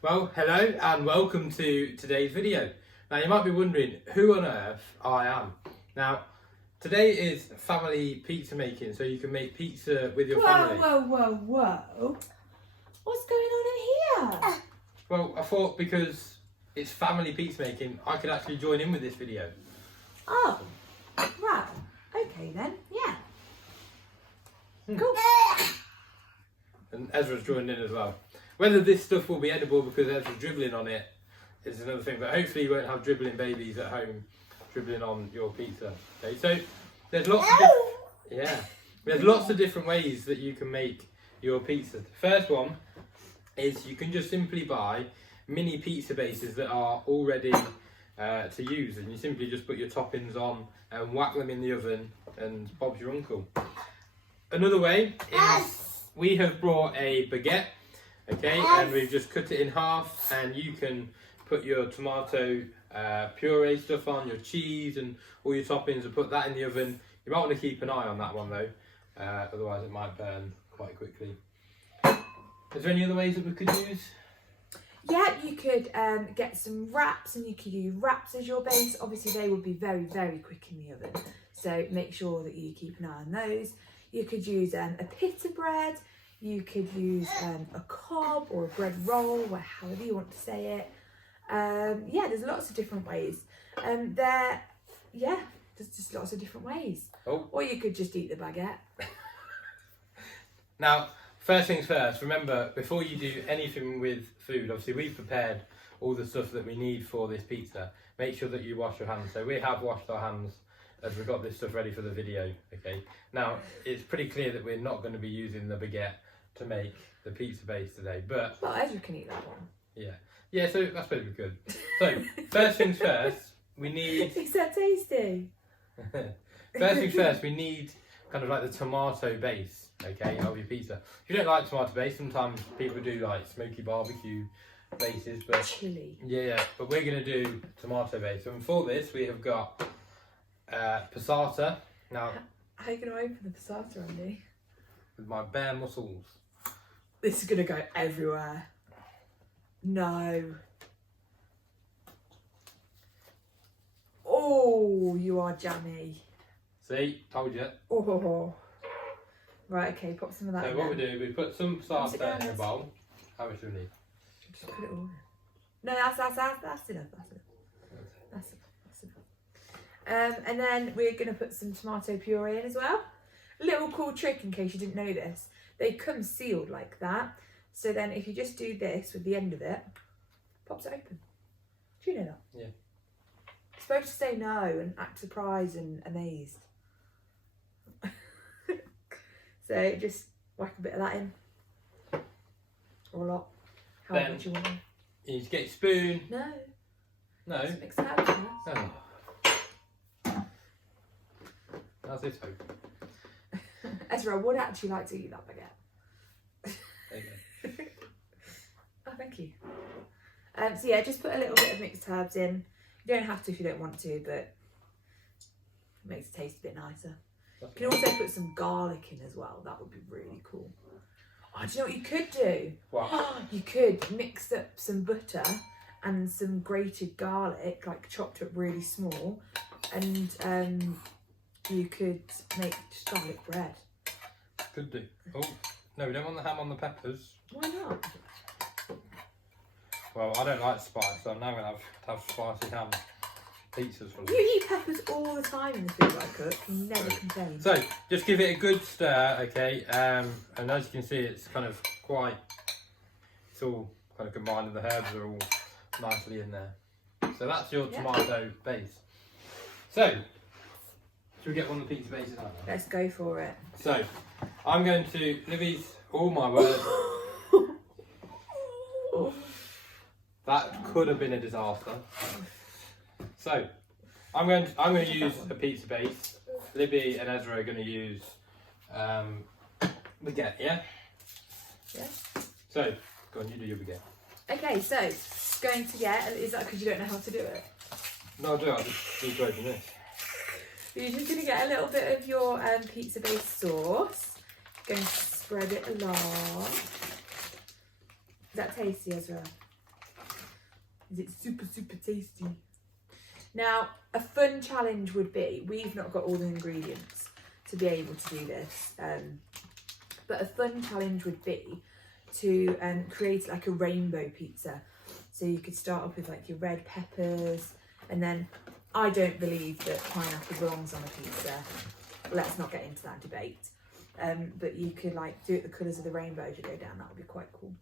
Well, hello and welcome to today's video. Now you might be wondering who on earth I am. Now today is family pizza making, so you can make pizza with your family. Whoa. What's going on in here? Well, I thought because it's family pizza making, I could actually join in with this video. Oh, right. Okay then, yeah. Cool. And Ezra's joined in as well. Whether this stuff will be edible because Ezra's dribbling on it is another thing, but hopefully you won't have dribbling babies at home dribbling on your pizza. Okay, so there's lots of different ways that you can make your pizza. The first one is you can just simply buy mini pizza bases that are all ready to use, and you simply just put your toppings on and whack them in the oven and Bob's your uncle. Another way is we have brought a baguette. Okay, and we've just cut it in half, and you can put your tomato puree stuff on, your cheese and all your toppings, and put that in the oven. You might want to keep an eye on that one though, otherwise it might burn quite quickly. Is there any other ways that we could use? Yeah, you could get some wraps, and you could use wraps as your base. Obviously they would be very, very quick in the oven, so make sure that you keep an eye on those. You could use a pita bread. You could use a cob or a bread roll, however you want to say it. Yeah, there's lots of different ways. There's just lots of different ways. Oh. Or you could just eat the baguette. Now, first things first, remember, before you do anything with food, obviously we've prepared all the stuff that we need for this pizza. Make sure that you wash your hands. So we have washed our hands as we got this stuff ready for the video, okay? Now, it's pretty clear that we're not going to be using the baguette to make the pizza base today, but... Well, Ezra can eat that one. Yeah, so that's supposed to be good. So, first things first, we need... Is that tasty? First things first, we need kind of like the tomato base, okay, of your pizza. If you don't like tomato base, sometimes people do like smoky barbecue bases, but... Chili. Yeah, but we're going to do tomato base. And for this, we have got passata. Now... How are you going to open the passata, Andy? With my bare muscles. This is going to go everywhere. No. Oh, you are jammy. See, told you. Oh. Right, okay, pop some of that in. So what we do, we put some passata in a Yes. bowl. How much do we need? Just put it all in. No, that's enough. That's enough. And then we're going to put some tomato puree in as well. A little cool trick in case you didn't know this. They come sealed like that. So then if you just do this with the end of it, pops it open. Do you know that? Yeah. You're supposed to say no and act surprised and amazed. So just whack a bit of that in. Or a lot. However much you want. You need to get your spoon. No. No. Just mix that up. No. How's this hope? Ezra, I would actually like to eat that baguette. There you go. Oh, thank you. So yeah, just put a little bit of mixed herbs in. You don't have to if you don't want to, but it makes it taste a bit nicer. You can also put some garlic in as well. That would be really cool. Oh, do you know what you could do? What? You could mix up some butter and some grated garlic, like chopped up really small, and you could make just garlic bread. Could do. Oh, no, we don't want the ham on the peppers. Why not? Well, I don't like spice, so I'm now going to have spicy ham pizzas for You lunch. eat peppers all the time in the food I cook. You never complain. So, just give it a good stir, okay? And as you can see, it's kind of quite, it's all kind of combined, and the herbs are all nicely in there. So that's your tomato base. So, should we get one of the pizza bases out now? Let's go for it. So, I'm going to, Libby's, all my words, that could have been a disaster. So, I'm going to use a pizza base. Libby and Ezra are going to use baguette, yeah? Yeah. So, go on, you do your baguette. Okay, so going to get, is that because you don't know how to do it? No, I'll do it. I'll just need to open this. You're just going to get a little bit of your pizza base sauce. Going to spread it along. Is that tasty, Ezra? Is it super, super tasty? Now, a fun challenge would be, we've not got all the ingredients to be able to do this, but a fun challenge would be to create like a rainbow pizza. So you could start off with like your red peppers, and then I don't believe that pineapple belongs on a pizza. Let's not get into that debate. But you could like do it the colours of the rainbow to go down. That would be quite cool.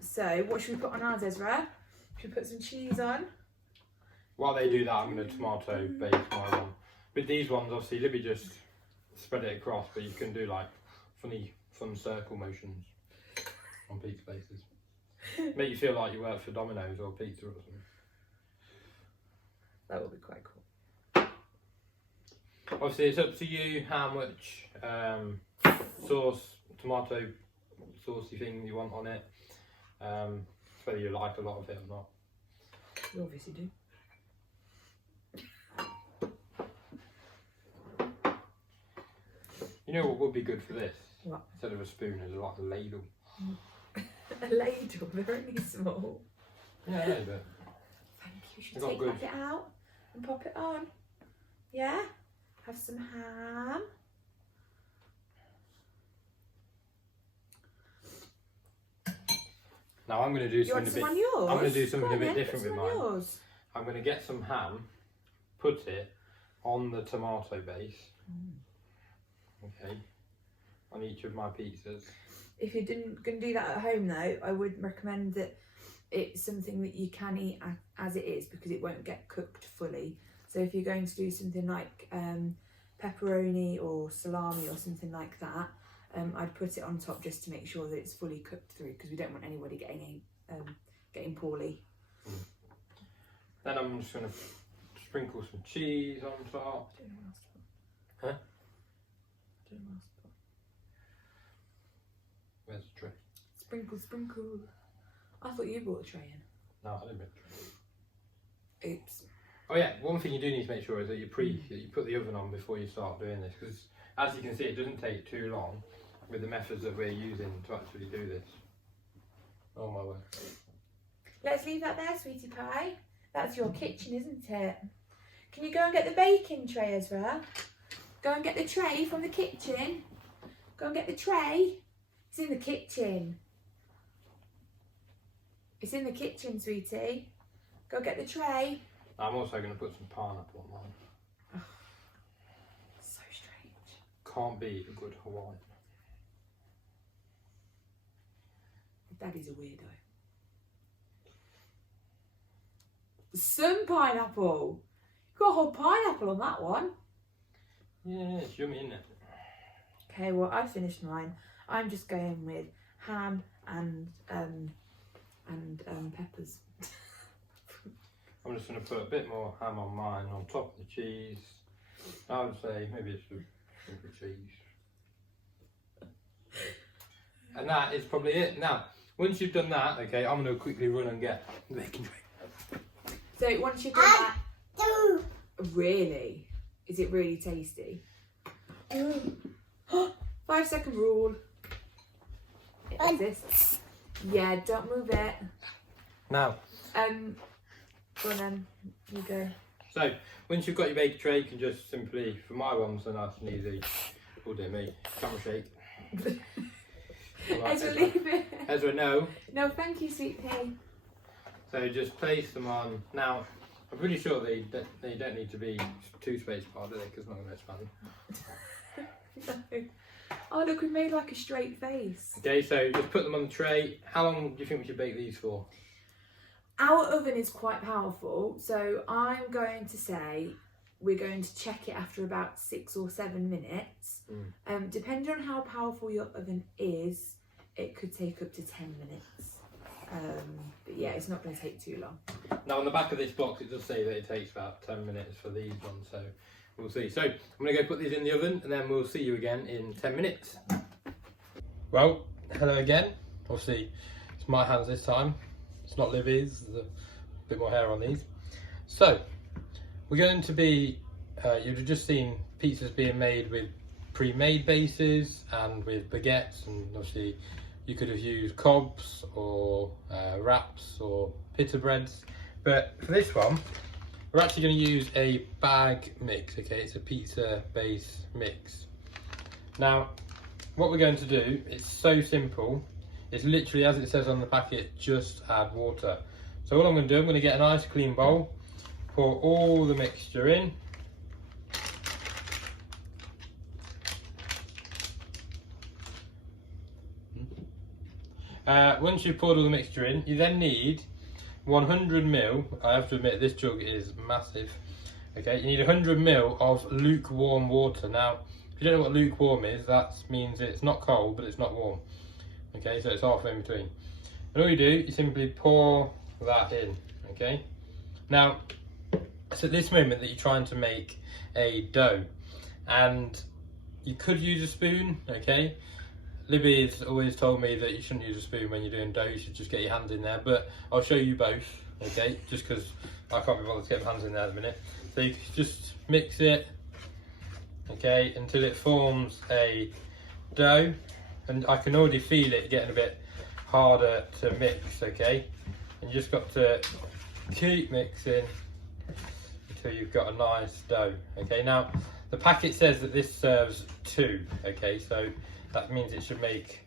So what should we put on ours, Ezra? Should we put some cheese on? While they do that, I'm going to tomato base my one. With these ones, obviously, Libby just spread it across, but you can do like fun circle motions on pizza bases. Make you feel like you work for Domino's or pizza or something. That would be quite cool. Obviously, it's up to you how much tomato saucy thing you want on it. Whether you like a lot of it or not. You obviously do. You know what would be good for this? What? Instead of a spoon, is like a ladle. A ladle, they're only small. Yeah, a little bit. Thank you. Should take that bit out and pop it on. Yeah? Have some ham. Now I'm going to do something a bit. On yours? I'm going to do something a bit then, different with mine. Yours. I'm going to get some ham, put it on the tomato base. Okay, on each of my pizzas. If you're going to do that at home though, I would recommend that it's something that you can eat as it is, because it won't get cooked fully. So if you're going to do something like pepperoni or salami or something like that, I'd put it on top just to make sure that it's fully cooked through, because we don't want anybody getting poorly. Then I'm just going to sprinkle some cheese on top. Huh? Where's the tray? Sprinkle, sprinkle. I thought you brought a tray in. No, I didn't bring a tray. Oops. Oh yeah, one thing you do need to make sure is that you put the oven on before you start doing this, because as you can see, it doesn't take too long with the methods that we're using to actually do this. Oh my word. Let's leave that there, sweetie pie. That's your kitchen, isn't it? Can you go and get the baking tray, Ezra? Go and get the tray from the kitchen. Go and get the tray. It's in the kitchen. It's in the kitchen, sweetie. Go get the tray. I'm also going to put some pineapple on mine. Oh, so strange. Can't be a good Hawaiian. Daddy's a weirdo. Some pineapple. You've got a whole pineapple on that one. Yeah, it's yummy, isn't it? Okay, well, I finished mine. I'm just going with ham and peppers. I'm just going to put a bit more ham on mine on top of the cheese. I would say maybe it's a simple cheese. And that is probably it. Now, once you've done that, okay, I'm going to quickly run and get the baking tray. So once you've done that, really, is it really tasty? 5 second rule. It exists. Yeah, don't move it. Now. Go on then, you go. So, once you've got your baking tray, you can just simply, for my ones, they're nice and easy. Oh dear me, camera shake. Ezra, leave it. Ezra, no. No, thank you, sweet pea. So just place them on. Now, I'm pretty sure they don't need to be too spaced apart, do they? Because it's not going to expand. No. Oh look, we made like a straight face. Okay, so just put them on the tray. How long do you think we should bake these for? Our oven is quite powerful, so I'm going to say we're going to check it after about 6 or 7 minutes. Depending on how powerful your oven is, it could take up to 10 minutes. But yeah, it's not going to take too long. Now on the back of this box it does say that it takes about 10 minutes for these ones, so we'll see. So I'm going to go put these in the oven and then we'll see you again in 10 minutes. Well, hello again. Obviously it's my hands this time. It's not Libby's, there's a bit more hair on these. So, we're going to be, you've just seen pizzas being made with pre-made bases and with baguettes, and obviously You could have used cobs or wraps or pita breads, but for this one we're actually going to use a bag mix. Okay, it's a pizza base mix. Now what we're going to do, it's so simple, it's literally as it says on the packet, just add water. So all I'm going to do, I'm going to get a nice clean bowl, pour all the mixture in. Once you've poured all the mixture in, you then need 100 ml. I have to admit this jug is massive. Okay, you need 100 ml of lukewarm water. Now, if you don't know what lukewarm is, that means it's not cold, but it's not warm. Okay, so it's halfway in between. And all you do, you simply pour that in. Okay. Now, it's at this moment that you're trying to make a dough, and you could use a spoon. Okay. Libby's always told me that you shouldn't use a spoon when you're doing dough, you should just get your hands in there, but I'll show you both, okay, just because I can't be bothered to get my hands in there at the minute. So you just mix it, okay, until it forms a dough, and I can already feel it getting a bit harder to mix, okay, and you just got to keep mixing until you've got a nice dough, okay. Now the packet says that this serves 2, okay, so that means it should make,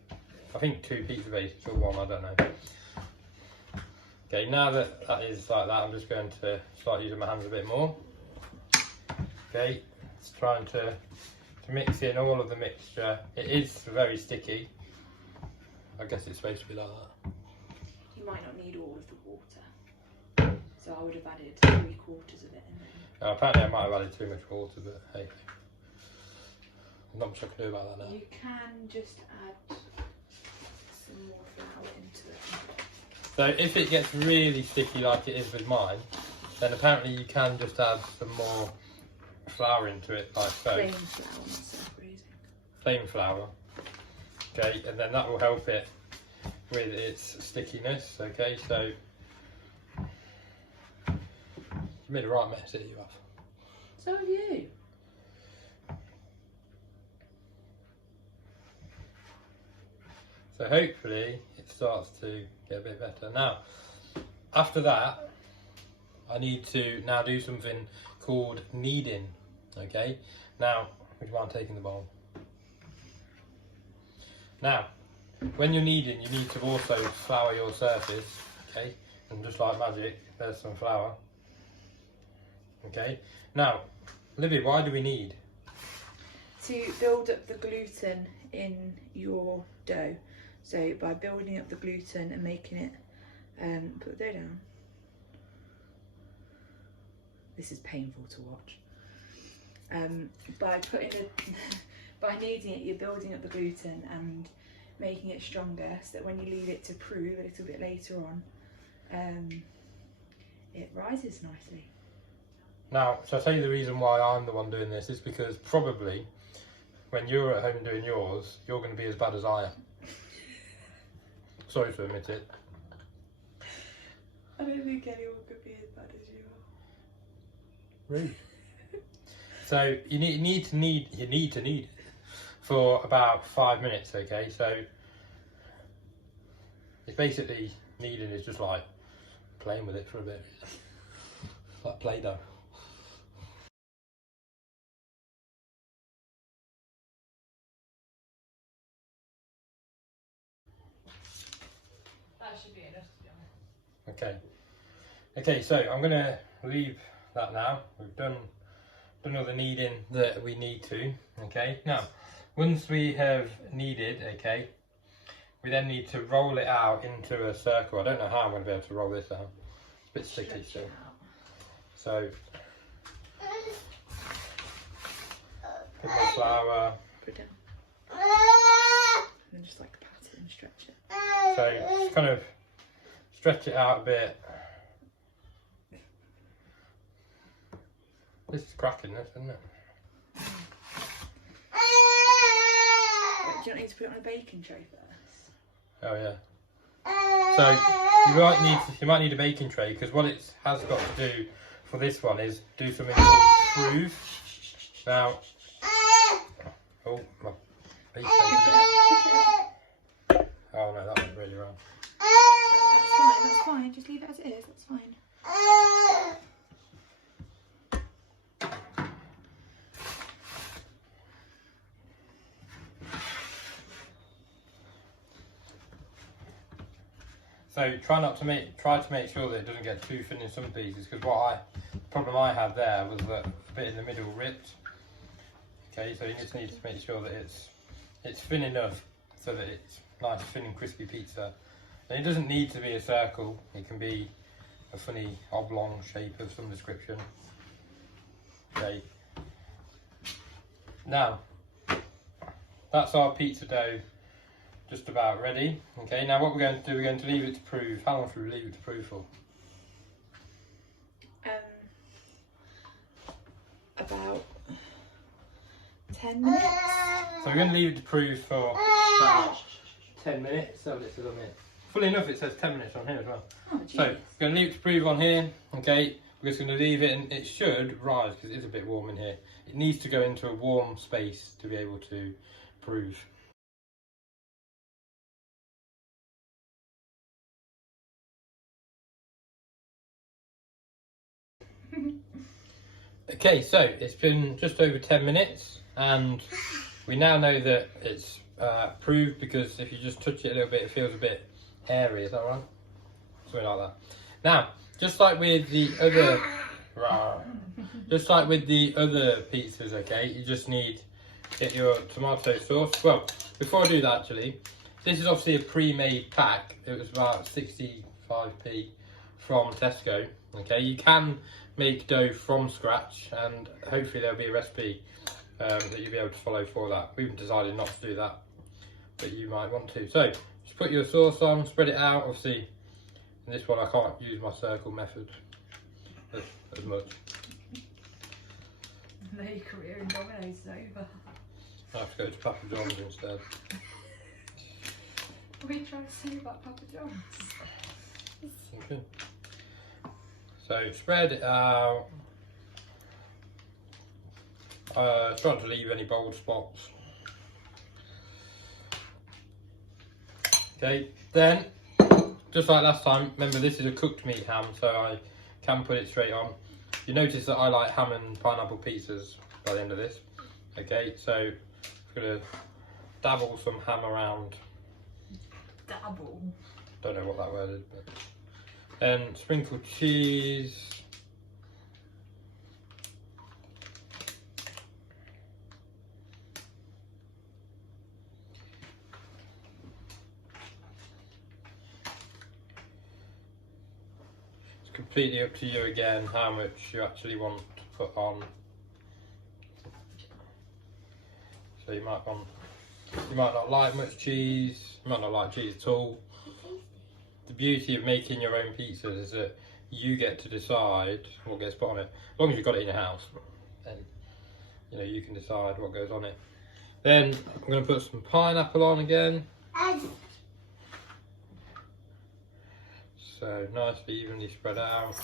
I think, 2 pizza bases or 1, I don't know. Okay, now that that is like that, I'm just going to start using my hands a bit more. Okay, it's trying to mix in all of the mixture. It is very sticky. I guess it's supposed to be like that. You might not need all of the water, so I would have added 3/4 of it in there. Apparently I might have added too much water, but hey. Not much I can do about that now. You can just add some more flour into it. So if it gets really sticky like it is with mine, then apparently you can just add some more flour into it, like so. Plain flour, not self-raising. Plain flour. Okay, and then that will help it with its stickiness. Okay, so you made a right mess here, you have. So have you. So hopefully it starts to get a bit better. Now, after that, I need to now do something called kneading, okay? Now, would you mind taking the bowl? Now, when you're kneading, you need to also flour your surface, okay? And just like magic, there's some flour. Okay, now, Libby, why do we knead? To build up the gluten in your dough. So by building up the gluten and making it, put the dough down. This is painful to watch. By kneading it, you're building up the gluten and making it stronger, so that when you leave it to prove a little bit later on, it rises nicely. Now, so I tell you the reason why I'm the one doing this is because probably when you're at home doing yours, you're going to be as bad as I am. Sorry to admit it. I don't think anyone could be as bad as you are. Rude. So you need to knead it for about 5 minutes, okay? So it's basically, kneading is just like playing with it for a bit. Like Play-Doh. That should be enough, to be honest. Okay. Okay, so I'm going to leave that now. We've done all the kneading that we need to. Okay. Now, once we have kneaded, okay, we then need to roll it out into a circle. I don't know how I'm going to be able to roll this out. It's a bit sticky still. So, put more flour. Put it down. And then just like pat it and stretch it. So just kind of stretch it out a bit. This is cracking, this, isn't it? Do you not need to put it on a baking tray first? Oh yeah. So you might need a baking tray, because what it has got to do for this one is do something called groove. Now, oh my baking tray. Oh no, that went really wrong. That's fine, just leave it as it is, that's fine. So try to make sure that it doesn't get too thin in some pieces, because the problem I had there was that a bit in the middle ripped. Okay, so you just need to make sure that it's thin enough so that it's nice, thin and crispy pizza. And it doesn't need to be a circle, it can be a funny oblong shape of some description. Okay. Now, that's our pizza dough just about ready. Okay, now what we're going to do, we're going to leave it to proof. How long should we leave it to proof for? About 10 minutes. So we're going to leave it to proof for about 10 minutes. So this is on here. Fully enough, it says 10 minutes on here as well. Oh, so we're going to leave it to proof on here. Okay, we're just going to leave it, and it should rise because it is a bit warm in here. It needs to go into a warm space to be able to proof. Okay, so it's been just over 10 minutes and we now know that it's proved, because if you just touch it a little bit it feels a bit hairy, is that right? Something like that. Now, just like with the other pizzas, okay, you just need to get your tomato sauce. Well, before I do that actually, this is obviously a pre-made pack. It was about 65p from Tesco. Okay, you can make dough from scratch, and hopefully there'll be a recipe that you'll be able to follow for that. We've decided not to do that, but you might want to. So just put your sauce on, spread it out. Obviously in this one I can't use my circle method as much. No, your career in Domino's is over. I have to go to Papa John's instead. What are you trying to say about Papa John's? Okay. So spread it out. Try not to leave any bold spots. Okay, then just like last time, remember this is a cooked meat ham, so I can put it straight on. You notice that I like ham and pineapple pizzas by the end of this. Okay, so I'm gonna dabble some ham around. Dabble? Don't know what that word is, but then sprinkle cheese. It's completely up to you again how much you actually want to put on. So you might not like much cheese, you might not like cheese at all. The beauty of making your own pizzas is that you get to decide what gets put on it. As long as you've got it in your house, then you can decide what goes on it. Then I'm going to put some pineapple on again. So nicely evenly spread out. It's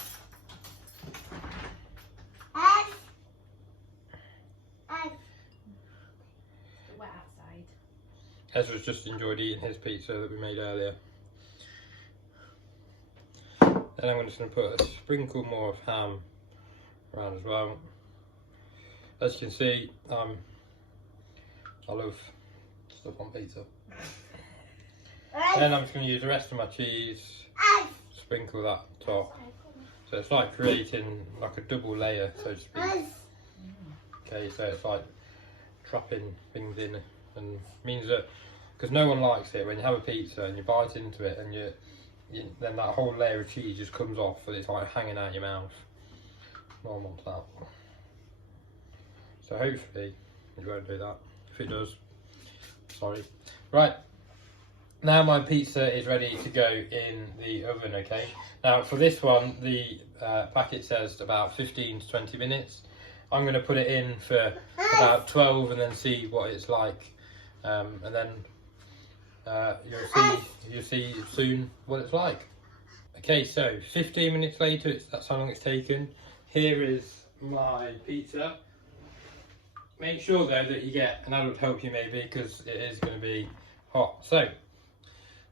wet outside. Ezra's just enjoyed eating his pizza that we made earlier. Then I'm just going to put a sprinkle more of ham around as well. As you can see, I love stuff on pizza. Then I'm just going to use the rest of my cheese, sprinkle that top. So it's like creating like a double layer, so to speak. Okay, so it's like trapping things in, and means that, because no one likes it when you have a pizza and you bite into it and then that whole layer of cheese just comes off and it's like hanging out your mouth. No one wants that. So hopefully it won't do that. If it does, sorry. Right, now my pizza is ready to go in the oven, okay? Now for this one, the packet says about 15 to 20 minutes. I'm going to put it in for about 12 and then see what it's like. And then you'll see soon what it's like. Okay, so 15 minutes later, that's how long it's taken. Here is my pizza. Make sure though that you get an adult to help you maybe, because it is going to be hot. So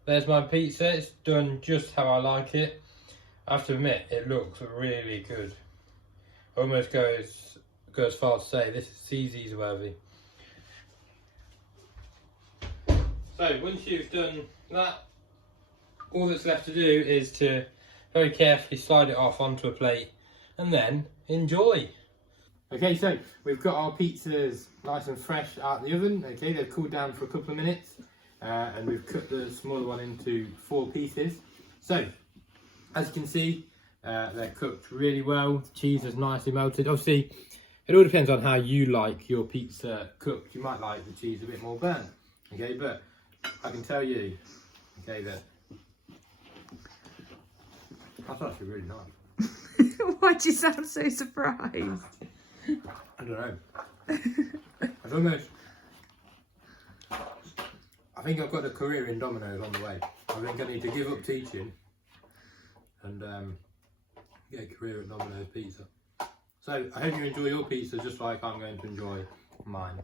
there's my pizza. It's done just how I like it. I have to admit, it looks really good. Almost go as far to say this is CZ's worthy. So once you've done that, all that's left to do is to very carefully slide it off onto a plate and then enjoy. Okay, so we've got our pizzas nice and fresh out of the oven. Okay, they've cooled down for a couple of minutes, and we've cut the smaller one into 4 pieces. So, as you can see, they're cooked really well. The cheese is nicely melted. Obviously, it all depends on how you like your pizza cooked. You might like the cheese a bit more burnt. Okay, but I can tell you, okay, that that's actually really nice. Why do you sound so surprised? I don't know. I think I've got a career in Domino's on the way. I think I need to give up teaching and get a career at Domino's Pizza. So I hope you enjoy your pizza just like I'm going to enjoy mine.